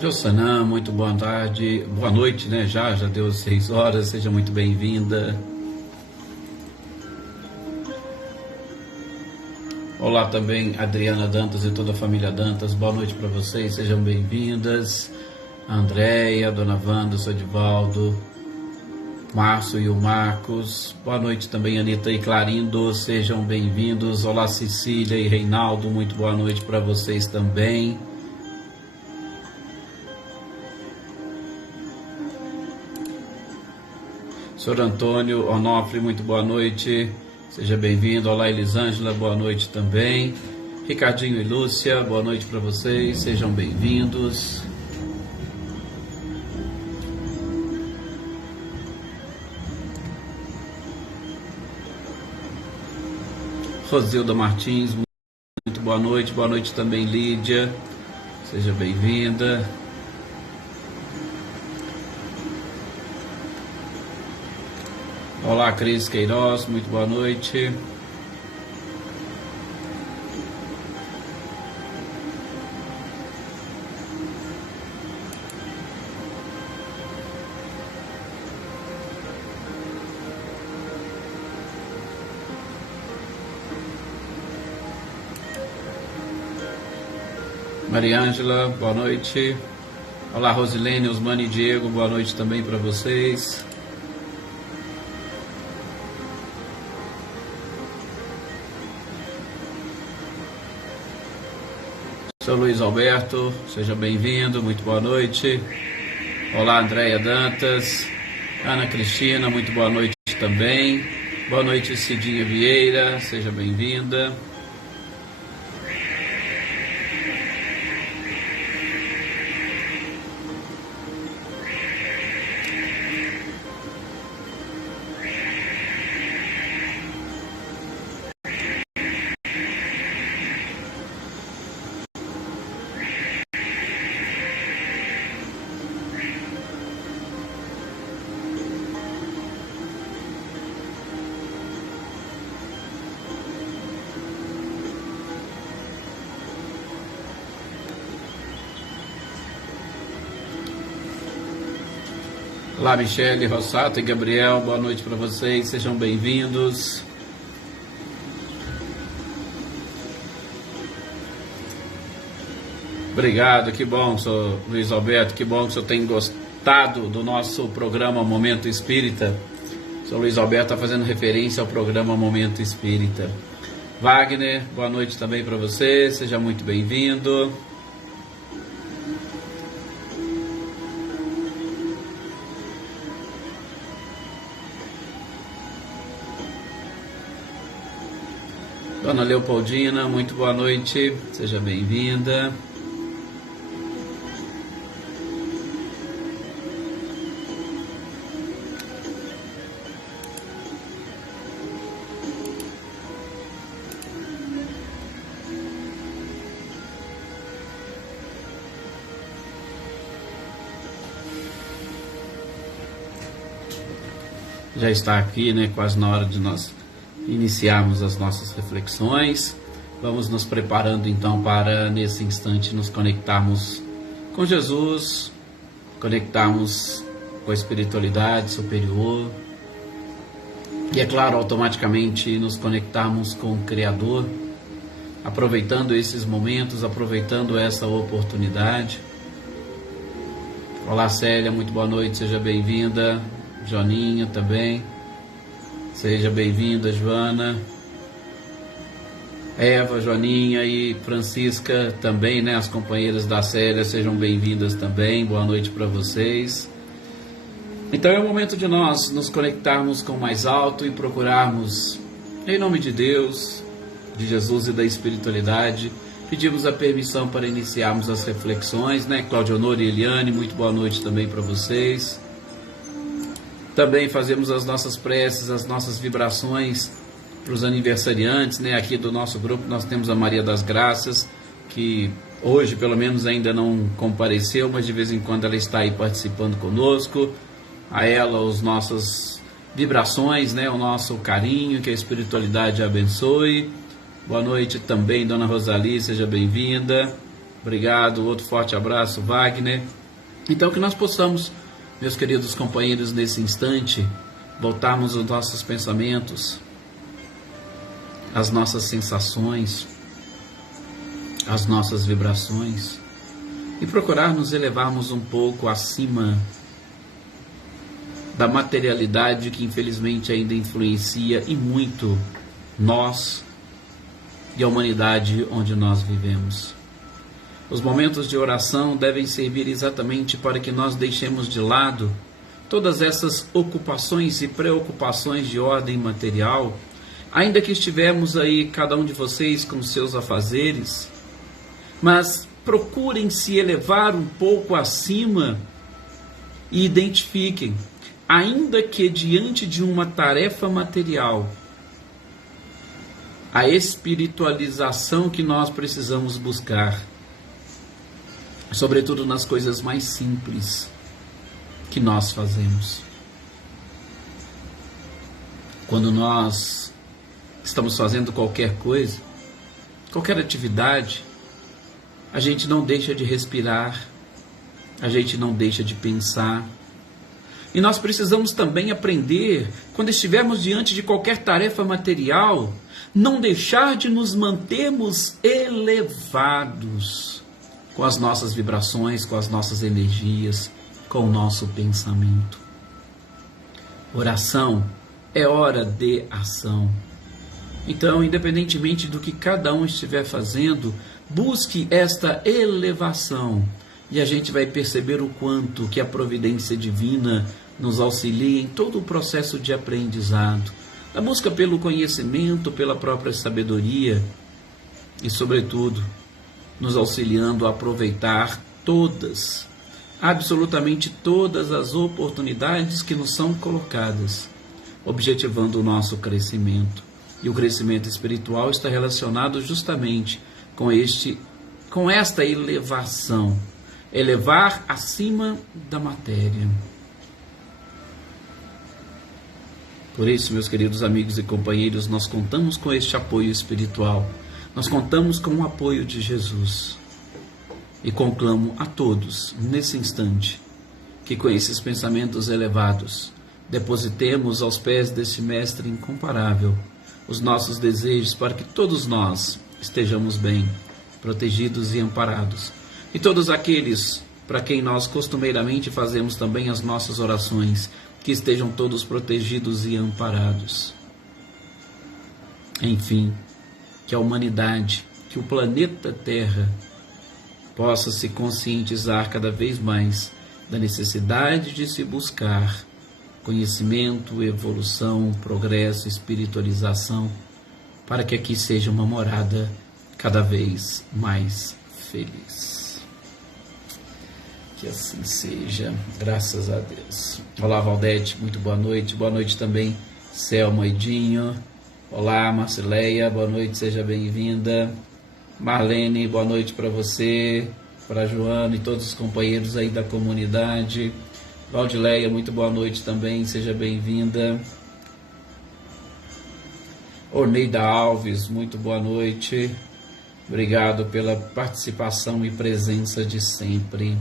Jossanã, muito boa tarde, boa noite, né? Já deu 6 horas, seja muito bem-vinda. Olá também, Adriana Dantas e toda a família Dantas, boa noite para vocês, sejam bem-vindas. Andréia, Dona Wanda, Sodivaldo, Márcio e o Marcos, boa noite também, Anitta e Clarindo, sejam bem-vindos. Olá, Cecília e Reinaldo, muito boa noite para vocês também. Senhor Antônio Onofre, muito boa noite, seja bem-vindo. Olá, Elisângela, boa noite também. Ricardinho e Lúcia, boa noite para vocês, sejam bem-vindos. Rosilda Martins, muito boa noite também, Lídia, seja bem-vinda. Olá, Cris Queiroz, muito boa noite. Mariângela, boa noite. Olá, Rosilene, Osmane e Diego, boa noite também para vocês. Sou Luiz Alberto, seja bem-vindo, muito boa noite. Olá, Andréia Dantas, Ana Cristina, muito boa noite também. Boa noite, Cidinha Vieira, seja bem-vinda. Olá, Michele, Rossato e Gabriel, boa noite para vocês, sejam bem-vindos. Obrigado, que bom, sou Luiz Alberto, que bom que o senhor tem gostado do nosso programa Momento Espírita. Sou Luiz Alberto, está fazendo referência ao programa Momento Espírita. Wagner, boa noite também para você, seja muito bem-vindo. Dona Leopoldina, muito boa noite, seja bem-vinda. Já está aqui, né, quase na hora de nós iniciarmos as nossas reflexões. Vamos nos preparando então para, nesse instante, nos conectarmos com Jesus, conectarmos com a espiritualidade superior e, é claro, automaticamente nos conectarmos com o Criador, aproveitando esses momentos, aproveitando essa oportunidade. Olá, Célia, muito boa noite, seja bem-vinda. Joaninha também, seja bem-vinda, Joana. Eva, Joaninha e Francisca também, né? As companheiras da Célia, sejam bem-vindas também. Boa noite para vocês. Então é o momento de nós nos conectarmos com o mais alto e procurarmos, em nome de Deus, de Jesus e da espiritualidade, pedimos a permissão para iniciarmos as reflexões, né? Cláudia Honor e Eliane, muito boa noite também para vocês. Também fazemos as nossas preces, as nossas vibrações para os aniversariantes, né? Aqui do nosso grupo nós temos a Maria das Graças, que hoje pelo menos ainda não compareceu, mas de vez em quando ela está aí participando conosco. A ela as nossas vibrações, né? O nosso carinho, que a espiritualidade abençoe. Boa noite também, Dona Rosali, seja bem-vinda. Obrigado, outro forte abraço, Wagner. Então, que nós possamos, meus queridos companheiros, nesse instante, voltarmos os nossos pensamentos, as nossas sensações, as nossas vibrações e procurar nos elevarmos um pouco acima da materialidade que infelizmente ainda influencia e muito nós e a humanidade onde nós vivemos. Os momentos de oração devem servir exatamente para que nós deixemos de lado todas essas ocupações e preocupações de ordem material, ainda que estivemos aí, cada um de vocês, com seus afazeres, mas procurem se elevar um pouco acima e identifiquem, ainda que diante de uma tarefa material, a espiritualização que nós precisamos buscar, sobretudo nas coisas mais simples que nós fazemos. Quando nós estamos fazendo qualquer coisa, qualquer atividade, a gente não deixa de respirar, a gente não deixa de pensar. E nós precisamos também aprender, quando estivermos diante de qualquer tarefa material, não deixar de nos mantermos elevados com as nossas vibrações, com as nossas energias, com o nosso pensamento. Oração é hora de ação. Então, independentemente do que cada um estiver fazendo, busque esta elevação e a gente vai perceber o quanto que a providência divina nos auxilia em todo o processo de aprendizado, a busca pelo conhecimento, pela própria sabedoria e, sobretudo, nos auxiliando a aproveitar todas, absolutamente todas as oportunidades que nos são colocadas, objetivando o nosso crescimento. E o crescimento espiritual está relacionado justamente com esta elevação, elevar acima da matéria. Por isso, meus queridos amigos e companheiros, nós contamos com este apoio espiritual, nós contamos com o apoio de Jesus. E conclamo a todos, nesse instante, que com esses pensamentos elevados, depositemos aos pés deste Mestre incomparável os nossos desejos para que todos nós estejamos bem, protegidos e amparados. E todos aqueles para quem nós costumeiramente fazemos também as nossas orações, que estejam todos protegidos e amparados. Enfim, que a humanidade, que o planeta Terra possa se conscientizar cada vez mais da necessidade de se buscar conhecimento, evolução, progresso, espiritualização, para que aqui seja uma morada cada vez mais feliz. Que assim seja, graças a Deus. Olá, Valdete, muito boa noite também, Selma e Dinho. Olá, Marcileia, boa noite, seja bem-vinda. Marlene, boa noite para você, para Joana e todos os companheiros aí da comunidade. Valdileia, muito boa noite também, seja bem-vinda. Orneida Alves, muito boa noite. Obrigado pela participação e presença de sempre.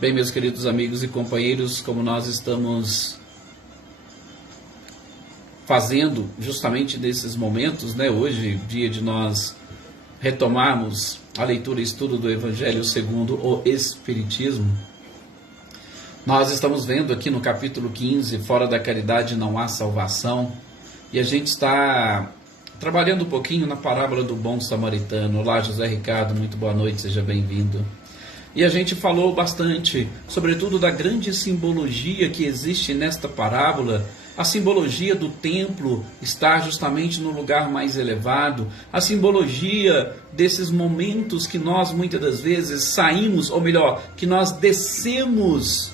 Bem, meus queridos amigos e companheiros, como nós estamos fazendo justamente nesses momentos, né? Hoje, dia de nós retomarmos a leitura e estudo do Evangelho segundo o Espiritismo, nós estamos vendo aqui no capítulo 15, fora da caridade não há salvação, e a gente está trabalhando um pouquinho na parábola do bom samaritano. Olá, José Ricardo, muito boa noite, seja bem-vindo. E a gente falou bastante, sobretudo, da grande simbologia que existe nesta parábola, a simbologia do templo estar justamente no lugar mais elevado, a simbologia desses momentos que nós muitas das vezes saímos, ou melhor, que nós descemos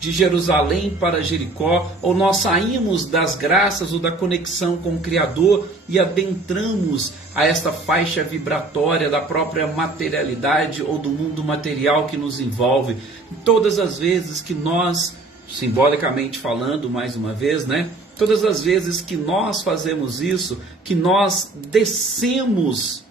de Jerusalém para Jericó, ou nós saímos das graças ou da conexão com o Criador e adentramos a esta faixa vibratória da própria materialidade ou do mundo material que nos envolve. Todas as vezes que nós, simbolicamente falando, mais uma vez, né? Todas as vezes que nós fazemos isso, que nós descemos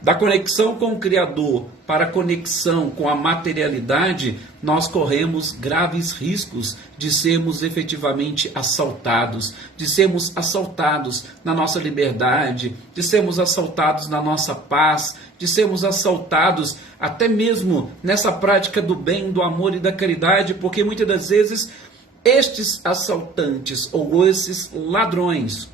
Da conexão com o Criador para a conexão com a materialidade, nós corremos graves riscos de sermos efetivamente assaltados, de sermos assaltados na nossa liberdade, de sermos assaltados na nossa paz, de sermos assaltados até mesmo nessa prática do bem, do amor e da caridade, porque muitas das vezes estes assaltantes ou esses ladrões,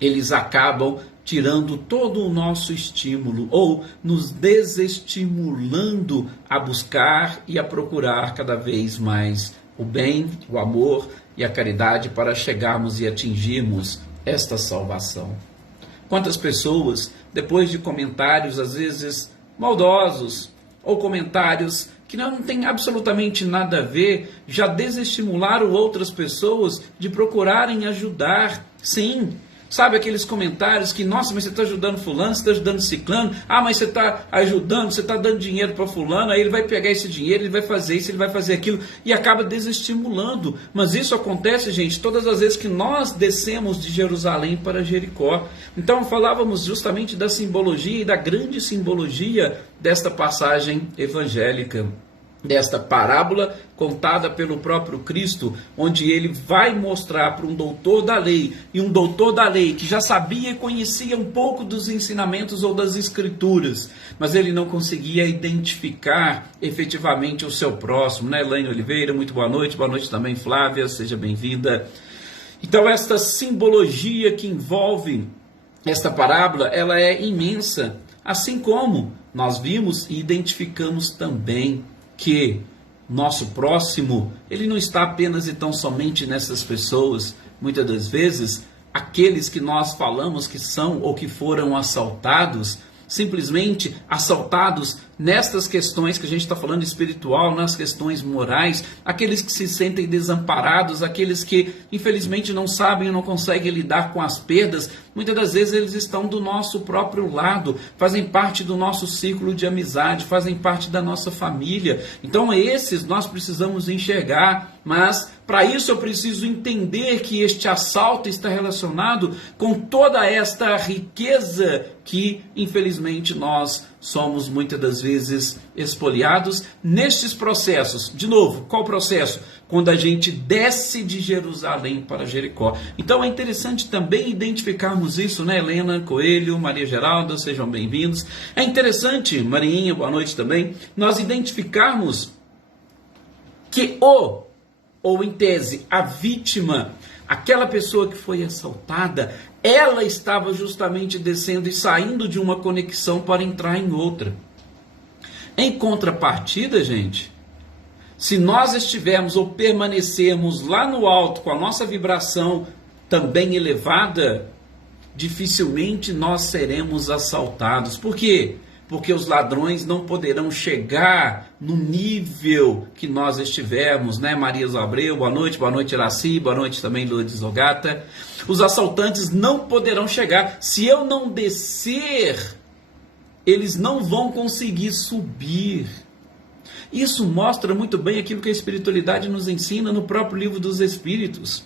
eles acabam tirando todo o nosso estímulo ou nos desestimulando a buscar e a procurar cada vez mais o bem, o amor e a caridade para chegarmos e atingirmos esta salvação. Quantas pessoas, depois de comentários às vezes maldosos ou comentários que não têm absolutamente nada a ver, já desestimularam outras pessoas de procurarem ajudar? Sim. Sabe aqueles comentários que, nossa, mas você está ajudando fulano, você está ajudando ciclano, mas você está ajudando, você está dando dinheiro para fulano, aí ele vai pegar esse dinheiro, ele vai fazer isso, ele vai fazer aquilo, e acaba desestimulando. Mas isso acontece, gente, todas as vezes que nós descemos de Jerusalém para Jericó. Então falávamos justamente da simbologia e da grande simbologia desta passagem evangélica, desta parábola contada pelo próprio Cristo, onde ele vai mostrar para um doutor da lei, e um doutor da lei que já sabia e conhecia um pouco dos ensinamentos ou das escrituras, mas ele não conseguia identificar efetivamente o seu próximo, né? Elaine Oliveira, muito boa noite também, Flávia, seja bem-vinda. Então esta simbologia que envolve esta parábola, ela é imensa, assim como nós vimos e identificamos também que nosso próximo, ele não está apenas e tão somente nessas pessoas. Muitas das vezes, aqueles que nós falamos que são ou que foram assaltados, simplesmente assaltados nestas questões que a gente está falando espiritual, nas questões morais, aqueles que se sentem desamparados, aqueles que infelizmente não sabem e não conseguem lidar com as perdas, muitas das vezes eles estão do nosso próprio lado, fazem parte do nosso círculo de amizade, fazem parte da nossa família. Então esses nós precisamos enxergar, mas para isso eu preciso entender que este assalto está relacionado com toda esta riqueza que infelizmente nós somos muitas das vezes espoliados nestes processos. De novo, qual processo? Quando a gente desce de Jerusalém para Jericó. Então é interessante também identificarmos isso, né? Helena Coelho, Maria Geralda, sejam bem-vindos. É interessante, Marinha, boa noite também, nós identificarmos que ou em tese, a vítima, aquela pessoa que foi assaltada, ela estava justamente descendo e saindo de uma conexão para entrar em outra. Em contrapartida, gente, se nós estivermos ou permanecermos lá no alto com a nossa vibração também elevada, dificilmente nós seremos assaltados. Por quê? Porque os ladrões não poderão chegar no nível que nós estivermos, né? Maria Abreu, boa noite Iraci, boa noite também Lourdes Ogata. Os assaltantes não poderão chegar. Se eu não descer, eles não vão conseguir subir. Isso mostra muito bem aquilo que a espiritualidade nos ensina no próprio livro dos Espíritos.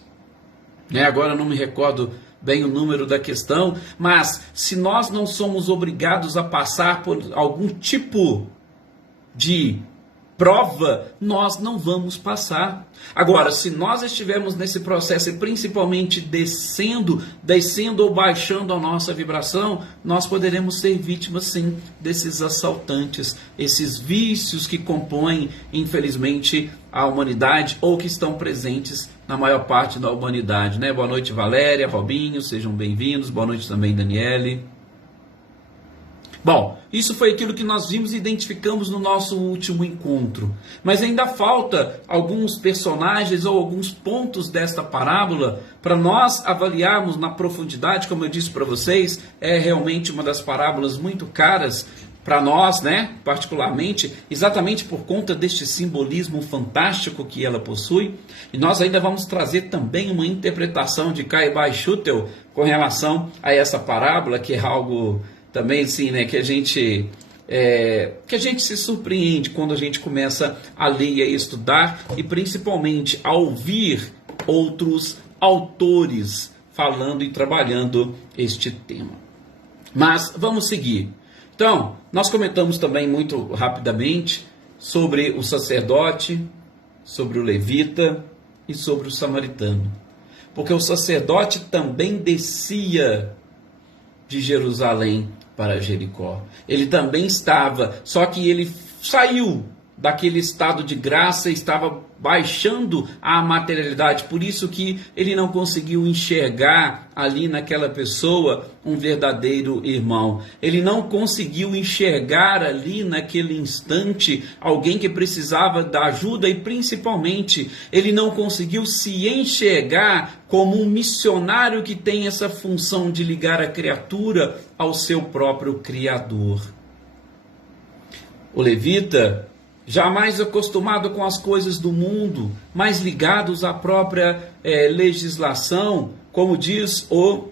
Agora eu não me recordo bem o número da questão, mas se nós não somos obrigados a passar por algum tipo de prova, nós não vamos passar. Agora, se nós estivermos nesse processo e principalmente descendo ou baixando a nossa vibração, nós poderemos ser vítimas sim desses assaltantes, esses vícios que compõem, infelizmente, a humanidade ou que estão presentes na maior parte da humanidade, né? Boa noite, Valéria, Robinho, sejam bem-vindos. Boa noite também, Daniele. Bom, isso foi aquilo que nós vimos e identificamos no nosso último encontro. Mas ainda falta alguns personagens ou alguns pontos desta parábola para nós avaliarmos na profundidade. Como eu disse para vocês, é realmente uma das parábolas muito caras para nós, né? Particularmente, exatamente por conta deste simbolismo fantástico que ela possui. E nós ainda vamos trazer também uma interpretação de Caibai Schutel com relação a essa parábola, que é algo também assim, né, que a gente se surpreende quando a gente começa a ler e a estudar e principalmente a ouvir outros autores falando e trabalhando este tema. Mas vamos seguir. Então, nós comentamos também muito rapidamente sobre o sacerdote, sobre o levita e sobre o samaritano. Porque o sacerdote também descia de Jerusalém para Jericó. Ele também estava, só que ele saiu daquele estado de graça, estava baixando a materialidade, por isso que ele não conseguiu enxergar ali naquela pessoa um verdadeiro irmão. Ele não conseguiu enxergar ali naquele instante alguém que precisava da ajuda e principalmente ele não conseguiu se enxergar como um missionário que tem essa função de ligar a criatura ao seu próprio Criador. O levita, jamais acostumado com as coisas do mundo, mais ligados à própria legislação, como diz o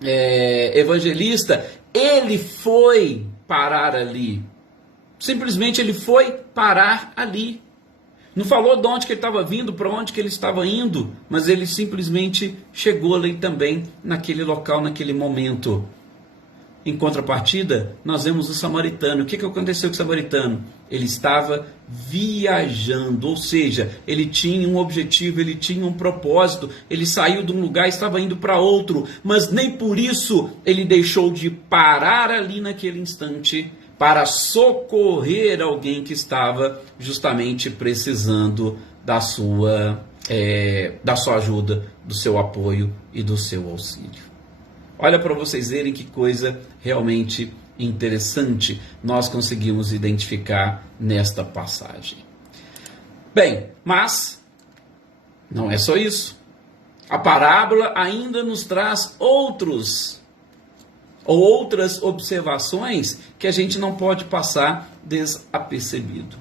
evangelista, ele foi parar ali. Simplesmente ele foi parar ali. Não falou de onde que ele estava vindo, para onde que ele estava indo, mas ele simplesmente chegou ali também, naquele local, naquele momento. Em contrapartida, nós vemos o samaritano. O que aconteceu com o samaritano? Ele estava viajando, ou seja, ele tinha um objetivo, ele tinha um propósito, ele saiu de um lugar e estava indo para outro, mas nem por isso ele deixou de parar ali naquele instante para socorrer alguém que estava justamente precisando da sua ajuda, do seu apoio e do seu auxílio. Olha para vocês verem que coisa realmente interessante nós conseguimos identificar nesta passagem. Bem, mas não é só isso. A parábola ainda nos traz outras observações que a gente não pode passar desapercebido.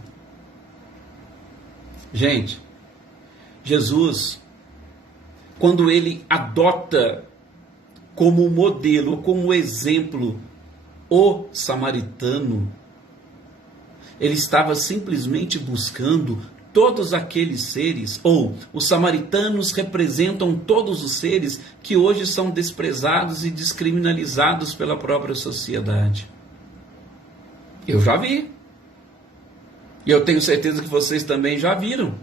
Gente, Jesus, quando ele adota como modelo, como exemplo, o samaritano, ele estava simplesmente buscando todos aqueles seres, ou os samaritanos representam todos os seres que hoje são desprezados e descriminalizados pela própria sociedade. Eu já vi. E eu tenho certeza que vocês também já viram.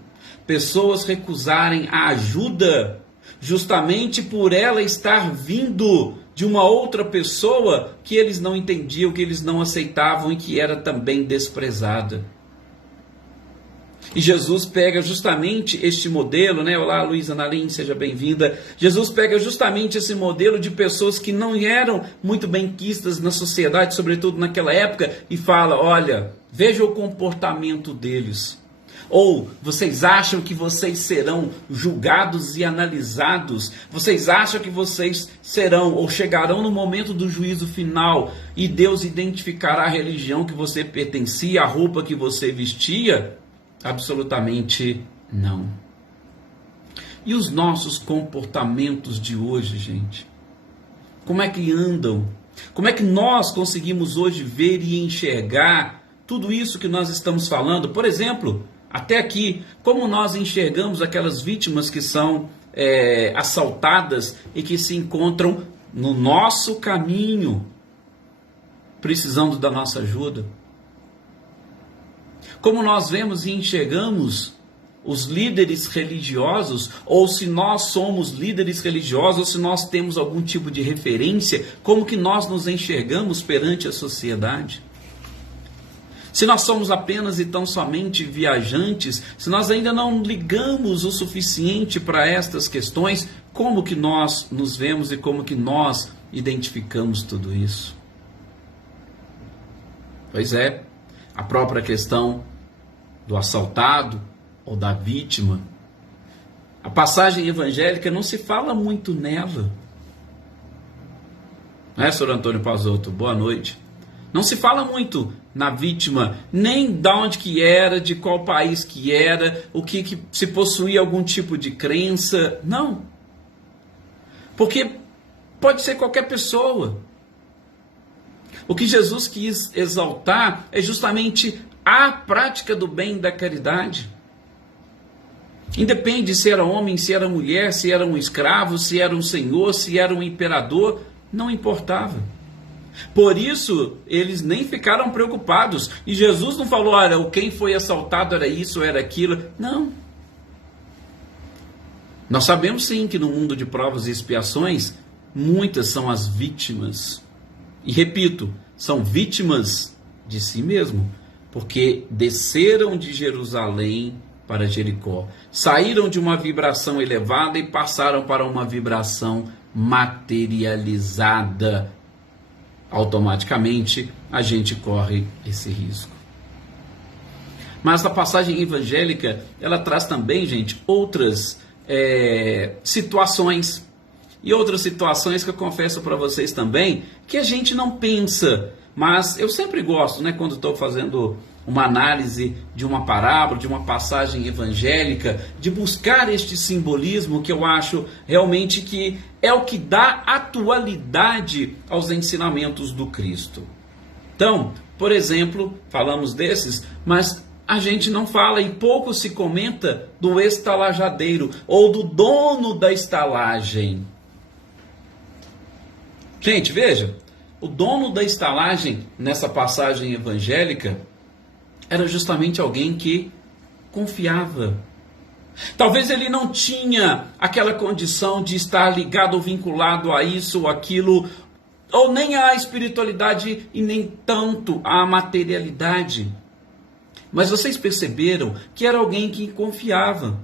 Pessoas recusarem a ajuda justamente por ela estar vindo de uma outra pessoa que eles não entendiam, que eles não aceitavam e que era também desprezada. E Jesus pega justamente este modelo, né? Olá, Luísa Nalim, seja bem-vinda. Jesus pega justamente esse modelo de pessoas que não eram muito bem-quistas na sociedade, sobretudo naquela época, e fala, olha, veja o comportamento deles. Ou vocês acham que vocês serão julgados e analisados? Vocês acham que vocês serão ou chegarão no momento do juízo final e Deus identificará a religião que você pertencia, a roupa que você vestia? Absolutamente não. E os nossos comportamentos de hoje, gente? Como é que andam? Como é que nós conseguimos hoje ver e enxergar tudo isso que nós estamos falando? Por exemplo, até aqui, como nós enxergamos aquelas vítimas que são assaltadas e que se encontram no nosso caminho, precisando da nossa ajuda? Como nós vemos e enxergamos os líderes religiosos, ou se nós somos líderes religiosos, ou se nós temos algum tipo de referência, como que nós nos enxergamos perante a sociedade? Se nós somos apenas e tão somente viajantes, se nós ainda não ligamos o suficiente para estas questões, como que nós nos vemos e como que nós identificamos tudo isso? Pois é, a própria questão do assaltado ou da vítima, a passagem evangélica não se fala muito nela. Não é, Sr. Antônio Pazotto? Boa noite. Não se fala muito na vítima, nem de onde que era, de qual país que era, o que se possuía algum tipo de crença. Não. Porque pode ser qualquer pessoa. O que Jesus quis exaltar é justamente a prática do bem e da caridade. Independe se era homem, se era mulher, se era um escravo, se era um senhor, se era um imperador, não importava. Por isso, eles nem ficaram preocupados. E Jesus não falou, olha, quem foi assaltado era isso, era aquilo. Não. Nós sabemos sim que no mundo de provas e expiações, muitas são as vítimas. E repito, são vítimas de si mesmo, porque desceram de Jerusalém para Jericó. Saíram de uma vibração elevada e passaram para uma vibração materializada. Automaticamente a gente corre esse risco. Mas a passagem evangélica, ela traz também, gente, outras situações. E outras situações que eu confesso para vocês também, que a gente não pensa. Mas eu sempre gosto, né, quando estou fazendo uma análise de uma parábola, de uma passagem evangélica, de buscar este simbolismo que eu acho realmente que é o que dá atualidade aos ensinamentos do Cristo. Então, por exemplo, falamos desses, mas a gente não fala e pouco se comenta do estalajadeiro ou do dono da estalagem. Gente, veja, o dono da estalagem nessa passagem evangélica era justamente alguém que confiava. Talvez ele não tinha aquela condição de estar ligado ou vinculado a isso ou aquilo, ou nem à espiritualidade e nem tanto à materialidade. Mas vocês perceberam que era alguém que confiava.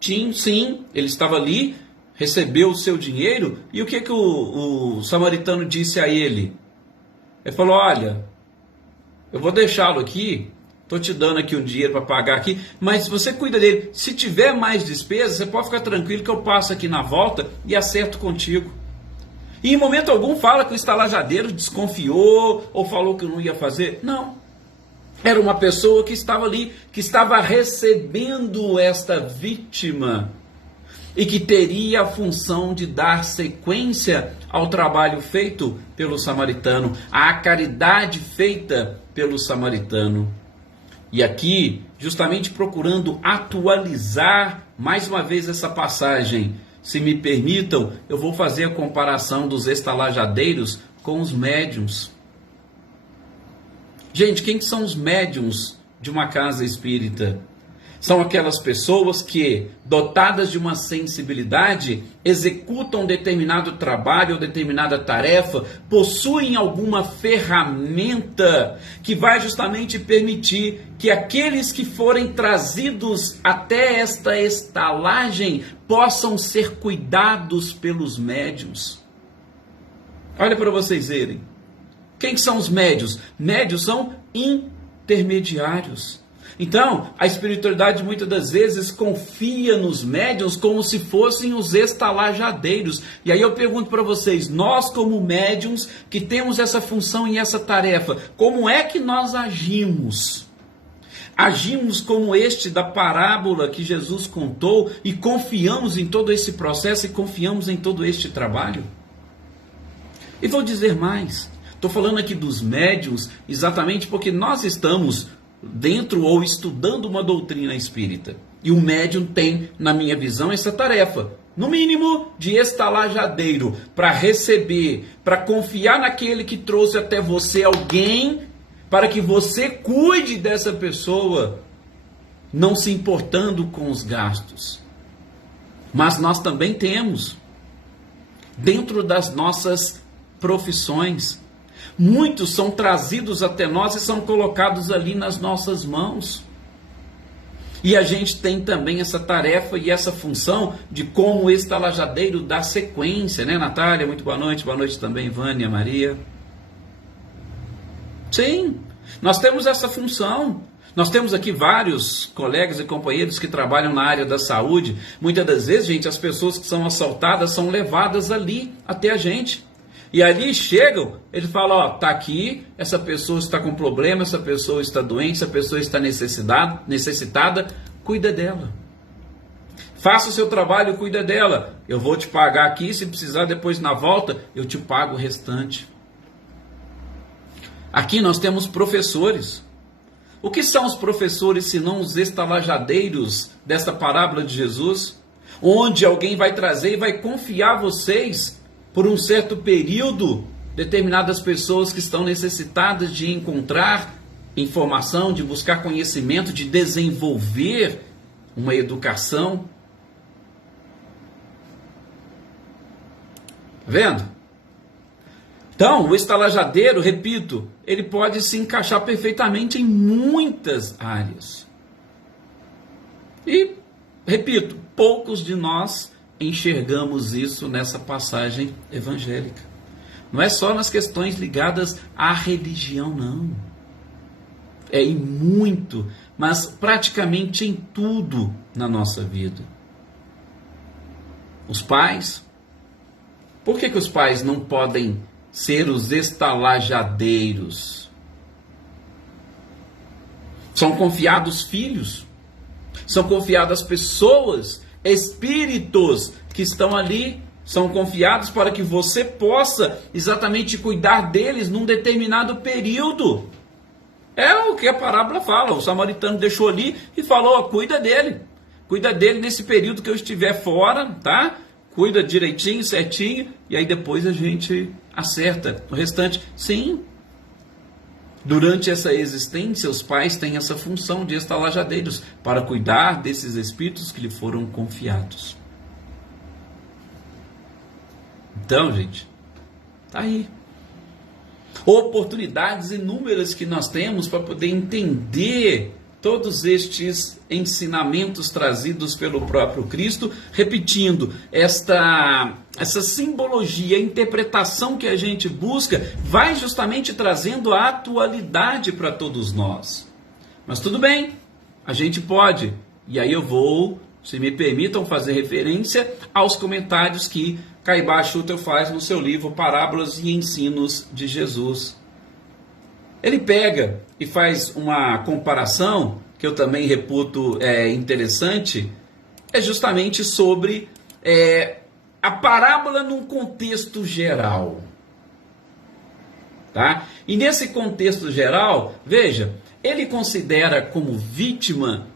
Sim, ele estava ali, recebeu o seu dinheiro, e o que o samaritano disse a ele? Ele falou, olha, eu vou deixá-lo aqui, estou te dando aqui um dinheiro para pagar aqui, mas você cuida dele. Se tiver mais despesas, você pode ficar tranquilo que eu passo aqui na volta e acerto contigo. E em momento algum fala que o estalajadeiro desconfiou ou falou que não ia fazer. Não. Era uma pessoa que estava ali, que estava recebendo esta vítima e que teria a função de dar sequência ao trabalho feito pelo samaritano, à caridade feita pelo samaritano. E aqui, justamente procurando atualizar mais uma vez essa passagem, se me permitam, eu vou fazer a comparação dos estalajadeiros com os médiuns. Gente, quem são os médiuns de uma casa espírita? São aquelas pessoas que, dotadas de uma sensibilidade, executam determinado trabalho ou determinada tarefa, possuem alguma ferramenta que vai justamente permitir que aqueles que forem trazidos até esta estalagem possam ser cuidados pelos médiuns. Olha para vocês verem. Quem são os médiuns? Médiuns são intermediários. Então, a espiritualidade muitas das vezes confia nos médiuns como se fossem os estalajadeiros. E aí eu pergunto para vocês, nós como médiuns que temos essa função e essa tarefa, como é que nós agimos? Agimos como este da parábola que Jesus contou e confiamos em todo esse processo e confiamos em todo este trabalho? E vou dizer mais, estou falando aqui dos médiuns exatamente porque nós estamos dentro ou estudando uma doutrina espírita. E o médium tem, na minha visão, essa tarefa, no mínimo, de estalajadeiro, para receber, para confiar naquele que trouxe até você alguém, para que você cuide dessa pessoa, não se importando com os gastos. Mas nós também temos, dentro das nossas profissões, muitos são trazidos até nós e são colocados ali nas nossas mãos. E a gente tem também essa tarefa e essa função de como estalajadeiro dar sequência, né, Natália? Muito boa noite também, Vânia, Maria. Sim, nós temos essa função. Nós temos aqui vários colegas e companheiros que trabalham na área da saúde. Muitas das vezes, gente, as pessoas que são assaltadas são levadas ali até a gente. E ali chegam, eles falam, ó, tá aqui, essa pessoa está com problema, essa pessoa está doente, essa pessoa está necessitada, cuida dela. Faça o seu trabalho, cuida dela. Eu vou te pagar aqui, se precisar depois na volta, eu te pago o restante. Aqui nós temos professores. O que são os professores senão os estalajadeiros desta parábola de Jesus? Onde alguém vai trazer e vai confiar vocês por um certo período determinadas pessoas que estão necessitadas de encontrar informação, de buscar conhecimento, de desenvolver uma educação. Tá vendo? Então, o estalajadeiro, repito, ele pode se encaixar perfeitamente em muitas áreas. E, repito, poucos de nós enxergamos isso nessa passagem evangélica. Não é só nas questões ligadas à religião, não. É em muito, mas praticamente em tudo na nossa vida. Os pais, por que os pais não podem ser os estalajadeiros? São confiados filhos, são confiadas pessoas, espíritos que estão ali, são confiados para que você possa exatamente cuidar deles num determinado período. É o que a parábola fala, o samaritano deixou ali e falou, ó, cuida dele nesse período que eu estiver fora, tá? Cuida direitinho, certinho, e aí depois a gente acerta o restante. Sim, durante essa existência, os pais têm essa função de estalajadeiros para cuidar desses espíritos que lhe foram confiados. Então, gente, tá aí. Oportunidades inúmeras que nós temos para poder entender todos estes ensinamentos trazidos pelo próprio Cristo, repetindo, essa simbologia, a interpretação que a gente busca, vai justamente trazendo a atualidade para todos nós. Mas tudo bem, a gente pode, e aí eu vou, se me permitam, fazer referência aos comentários que Caibá Schutter faz no seu livro Parábolas e Ensinos de Jesus. Ele pega e faz uma comparação, que eu também reputo interessante, é justamente sobre a parábola num contexto geral. Tá? E nesse contexto geral, veja, ele considera como vítima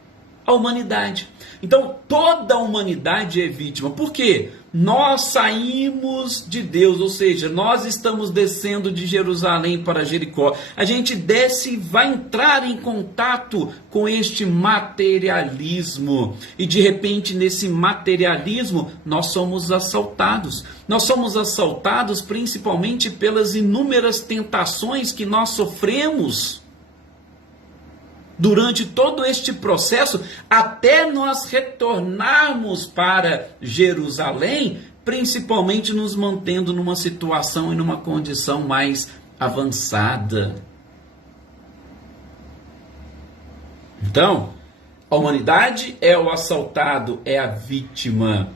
a humanidade. Então, toda a humanidade é vítima. Por quê? Nós saímos de Deus, ou seja, nós estamos descendo de Jerusalém para Jericó. A gente desce e vai entrar em contato com este materialismo. E de repente, nesse materialismo, nós somos assaltados. Nós somos assaltados principalmente pelas inúmeras tentações que nós sofremos durante todo este processo, até nós retornarmos para Jerusalém, principalmente nos mantendo numa situação e numa condição mais avançada. Então, a humanidade é o assaltado, é a vítima.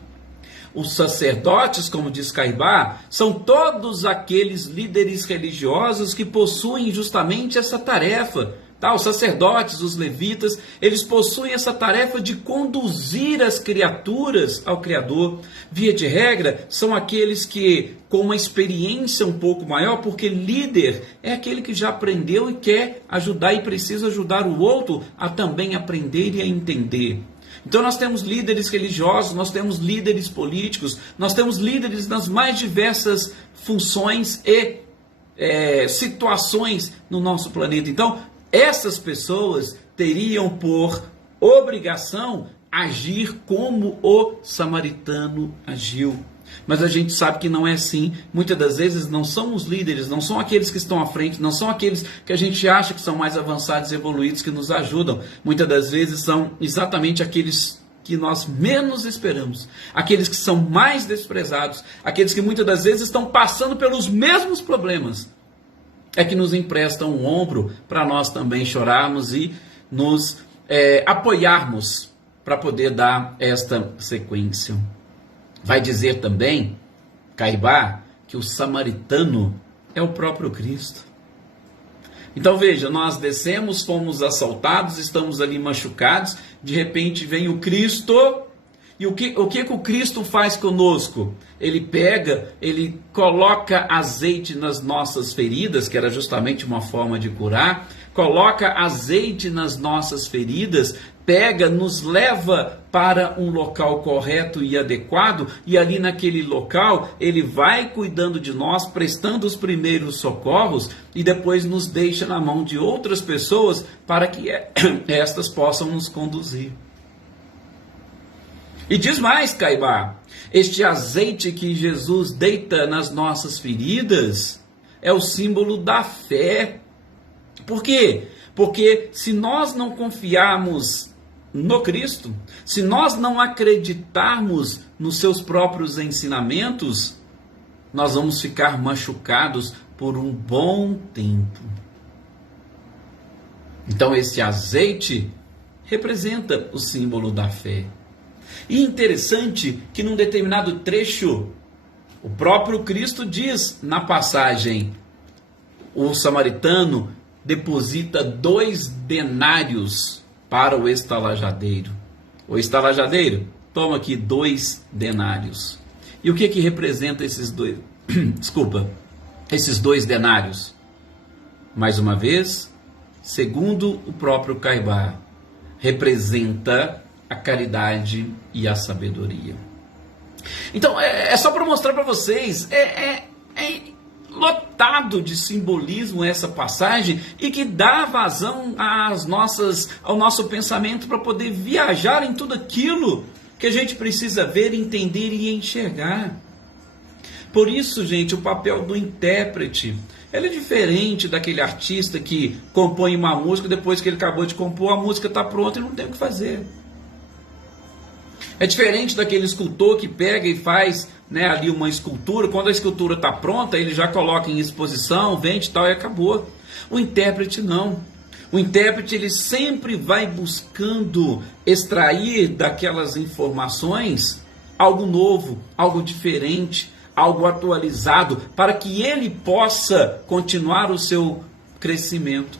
Os sacerdotes, como diz Caibá, são todos aqueles líderes religiosos que possuem justamente essa tarefa. Tá, os sacerdotes, os levitas, eles possuem essa tarefa de conduzir as criaturas ao Criador. Via de regra, são aqueles que, com uma experiência um pouco maior, porque líder é aquele que já aprendeu e quer ajudar e precisa ajudar o outro a também aprender e a entender. Então nós temos líderes religiosos, nós temos líderes políticos, nós temos líderes nas mais diversas funções e situações no nosso planeta. Então, essas pessoas teriam por obrigação agir como o samaritano agiu. Mas a gente sabe que não é assim. Muitas das vezes não são os líderes, não são aqueles que estão à frente, não são aqueles que a gente acha que são mais avançados e evoluídos que nos ajudam. Muitas das vezes são exatamente aqueles que nós menos esperamos, aqueles que são mais desprezados, aqueles que muitas das vezes estão passando pelos mesmos problemas, é que nos emprestam um ombro para nós também chorarmos e nos apoiarmos para poder dar esta sequência. Vai dizer também, Caibá, que o samaritano é o próprio Cristo. Então veja, nós descemos, fomos assaltados, estamos ali machucados, de repente vem o Cristo. E o que o Cristo faz conosco? Ele pega, ele coloca azeite nas nossas feridas, que era justamente uma forma de curar, coloca azeite nas nossas feridas, pega, nos leva para um local correto e adequado, e ali naquele local ele vai cuidando de nós, prestando os primeiros socorros, e depois nos deixa na mão de outras pessoas para que estas possam nos conduzir. E diz mais, Caibá, este azeite que Jesus deita nas nossas feridas é o símbolo da fé. Por quê? Porque se nós não confiarmos no Cristo, se nós não acreditarmos nos seus próprios ensinamentos, nós vamos ficar machucados por um bom tempo. Então esse azeite representa o símbolo da fé. E interessante que num determinado trecho, o próprio Cristo diz na passagem, o samaritano deposita 2 denários para o estalajadeiro. O estalajadeiro, toma aqui 2 denários. E o que representa esses dois? Esses 2 denários? Mais uma vez, segundo o próprio Caibá, representa a caridade e a sabedoria. Então, é só para mostrar para vocês, é lotado de simbolismo essa passagem, e que dá vazão ao nosso pensamento para poder viajar em tudo aquilo que a gente precisa ver, entender e enxergar. Por isso, gente, o papel do intérprete, ele é diferente daquele artista que compõe uma música, depois que ele acabou de compor, a música está pronta e não tem o que fazer. É diferente daquele escultor que pega e faz, ali uma escultura. Quando a escultura está pronta, ele já coloca em exposição, vende e tal, e acabou. O intérprete não. O intérprete, ele sempre vai buscando extrair daquelas informações algo novo, algo diferente, algo atualizado, para que ele possa continuar o seu crescimento.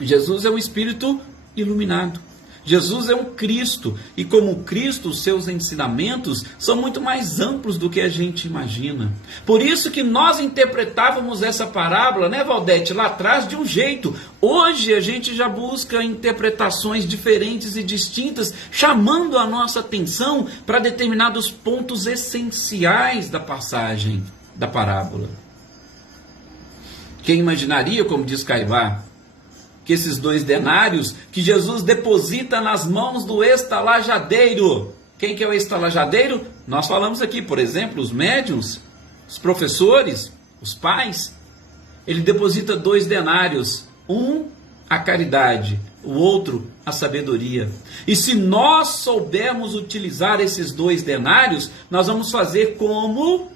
Jesus é um espírito iluminado. Jesus é um Cristo, e como Cristo, os seus ensinamentos são muito mais amplos do que a gente imagina. Por isso que nós interpretávamos essa parábola, Valdete, lá atrás de um jeito. Hoje a gente já busca interpretações diferentes e distintas, chamando a nossa atenção para determinados pontos essenciais da passagem, da parábola. Quem imaginaria, como diz Caibá, que esses 2 denários que Jesus deposita nas mãos do estalajadeiro. Quem que é o estalajadeiro? Nós falamos aqui, por exemplo, os médiuns, os professores, os pais. Ele deposita 2 denários, um a caridade, o outro a sabedoria. E se nós soubermos utilizar esses 2 denários, nós vamos fazer como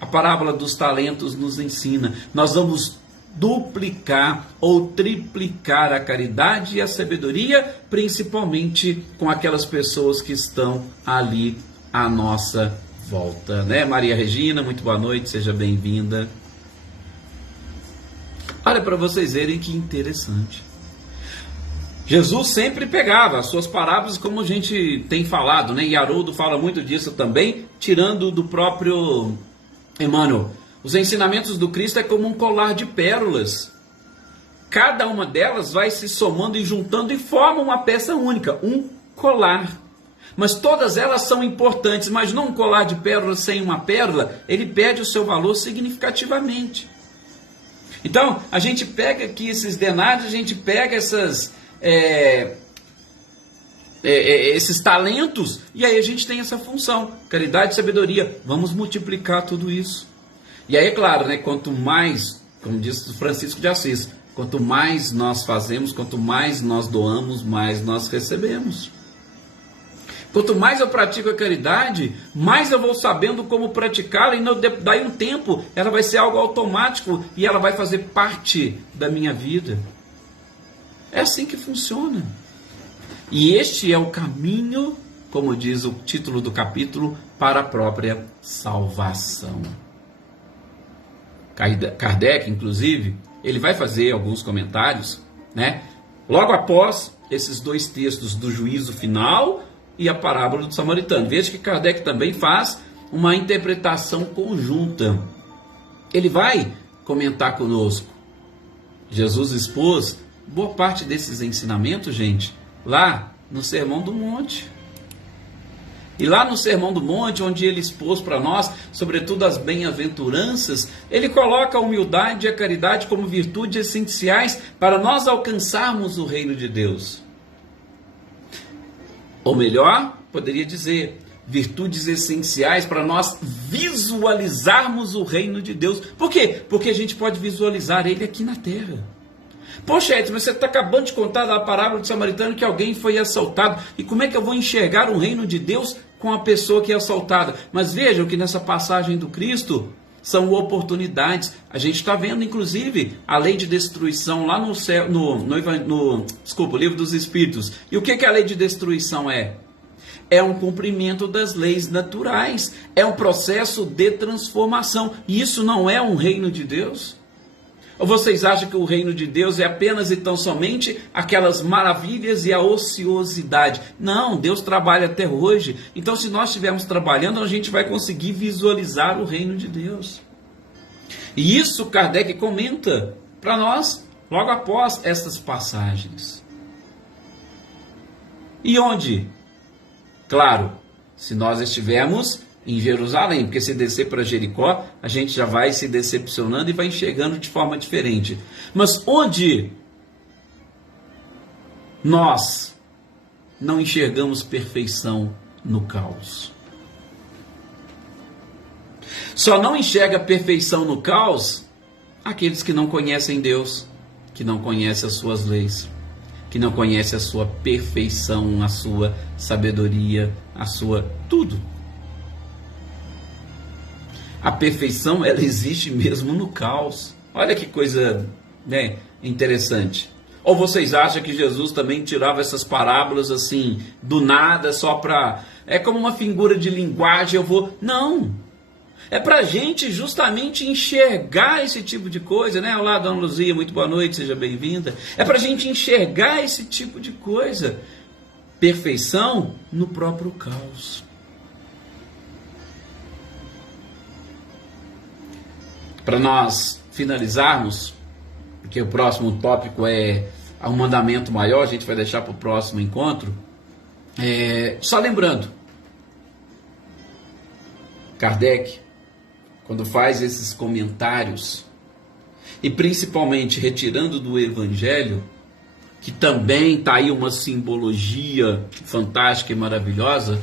a parábola dos talentos nos ensina. Nós vamos duplicar ou triplicar a caridade e a sabedoria, principalmente com aquelas pessoas que estão ali à nossa volta, Maria Regina, muito boa noite, seja bem-vinda. Olha, para vocês verem que interessante. Jesus sempre pegava as suas parábolas, como a gente tem falado, E Haroldo fala muito disso também, tirando do próprio Emmanuel. Os ensinamentos do Cristo é como um colar de pérolas. Cada uma delas vai se somando e juntando e forma uma peça única, um colar. Mas todas elas são importantes. Imagina um colar de pérolas sem uma pérola, ele perde o seu valor significativamente. Então, a gente pega aqui esses denários, a gente pega esses talentos, e aí a gente tem essa função, caridade e sabedoria. Vamos multiplicar tudo isso. E aí, é claro, quanto mais, como disse Francisco de Assis, quanto mais nós fazemos, quanto mais nós doamos, mais nós recebemos. Quanto mais eu pratico a caridade, mais eu vou sabendo como praticá-la, e daí um tempo ela vai ser algo automático e ela vai fazer parte da minha vida. É assim que funciona. E este é o caminho, como diz o título do capítulo, para a própria salvação. Kardec, inclusive, ele vai fazer alguns comentários, logo após esses 2 textos do juízo final e a parábola do samaritano. Veja que Kardec também faz uma interpretação conjunta. Ele vai comentar conosco. Jesus expôs boa parte desses ensinamentos, gente, lá no Sermão do Monte. E lá no Sermão do Monte, onde ele expôs para nós, sobretudo as bem-aventuranças, ele coloca a humildade e a caridade como virtudes essenciais para nós alcançarmos o reino de Deus. Ou melhor, poderia dizer, virtudes essenciais para nós visualizarmos o reino de Deus. Por quê? Porque a gente pode visualizar ele aqui na terra. Poxa, Edson, mas você está acabando de contar da parábola do samaritano que alguém foi assaltado. E como é que eu vou enxergar o reino de Deus com a pessoa que é assaltada? Mas vejam que nessa passagem do Cristo são oportunidades. A gente está vendo, inclusive, a lei de destruição lá no Livro dos Espíritos. E o que a lei de destruição é? É um cumprimento das leis naturais. É um processo de transformação. E isso não é um reino de Deus? Ou vocês acham que o reino de Deus é apenas e tão somente aquelas maravilhas e a ociosidade? Não, Deus trabalha até hoje. Então, se nós estivermos trabalhando, a gente vai conseguir visualizar o reino de Deus. E isso Kardec comenta para nós logo após essas passagens. E onde? Claro, se nós estivermos em Jerusalém, porque se descer para Jericó, a gente já vai se decepcionando e vai enxergando de forma diferente. Mas onde nós não enxergamos perfeição no caos? Só não enxerga perfeição no caos aqueles que não conhecem Deus, que não conhecem as suas leis, que não conhecem a sua perfeição, a sua sabedoria, a sua tudo. A perfeição, ela existe mesmo no caos. Olha que coisa, né, interessante. Ou vocês acham que Jesus também tirava essas parábolas assim, do nada, só para... É como uma figura de linguagem, Não! É para a gente justamente enxergar esse tipo de coisa, né? Olá, Dona Luzia, muito boa noite, seja bem-vinda. É para a gente enxergar esse tipo de coisa. Perfeição no próprio caos. Para nós finalizarmos, porque o próximo tópico é um mandamento maior, a gente vai deixar para o próximo encontro. Só lembrando, Kardec, quando faz esses comentários, e principalmente retirando do Evangelho, que também está aí uma simbologia fantástica e maravilhosa,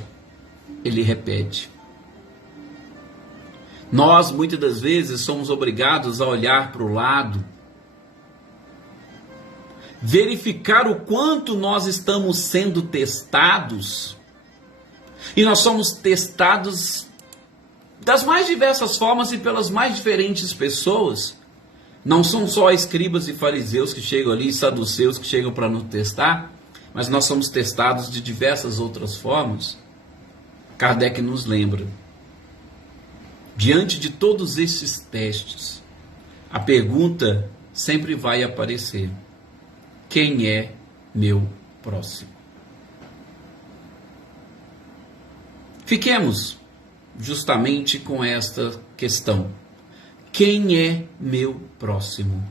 ele repete. Nós, muitas das vezes, somos obrigados a olhar para o lado, verificar o quanto nós estamos sendo testados, e nós somos testados das mais diversas formas e pelas mais diferentes pessoas. Não são só escribas e fariseus que chegam ali, saduceus que chegam para nos testar, mas nós somos testados de diversas outras formas. Kardec nos lembra. Diante de todos esses testes, a pergunta sempre vai aparecer: quem é meu próximo? Fiquemos justamente com esta questão: quem é meu próximo?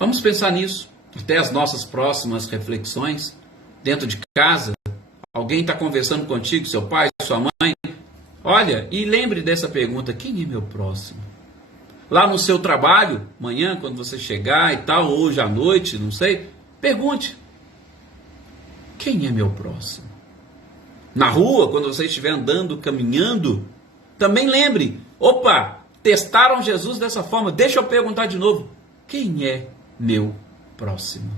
Vamos pensar nisso, até as nossas próximas reflexões. Dentro de casa, alguém está conversando contigo, seu pai, sua mãe. Olha, e lembre dessa pergunta: quem é meu próximo? Lá no seu trabalho, amanhã, quando você chegar e tal, hoje à noite, não sei, pergunte: quem é meu próximo? Na rua, quando você estiver andando, caminhando, também lembre: opa, testaram Jesus dessa forma, deixa eu perguntar de novo: quem é meu próximo?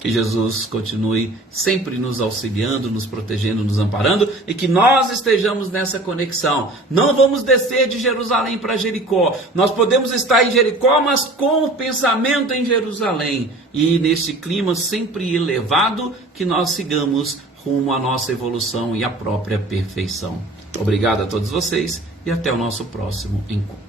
Que Jesus continue sempre nos auxiliando, nos protegendo, nos amparando, e que nós estejamos nessa conexão. Não vamos descer de Jerusalém para Jericó. Nós podemos estar em Jericó, mas com o pensamento em Jerusalém. E nesse clima sempre elevado, que nós sigamos rumo à nossa evolução e à própria perfeição. Obrigado a todos vocês e até o nosso próximo encontro.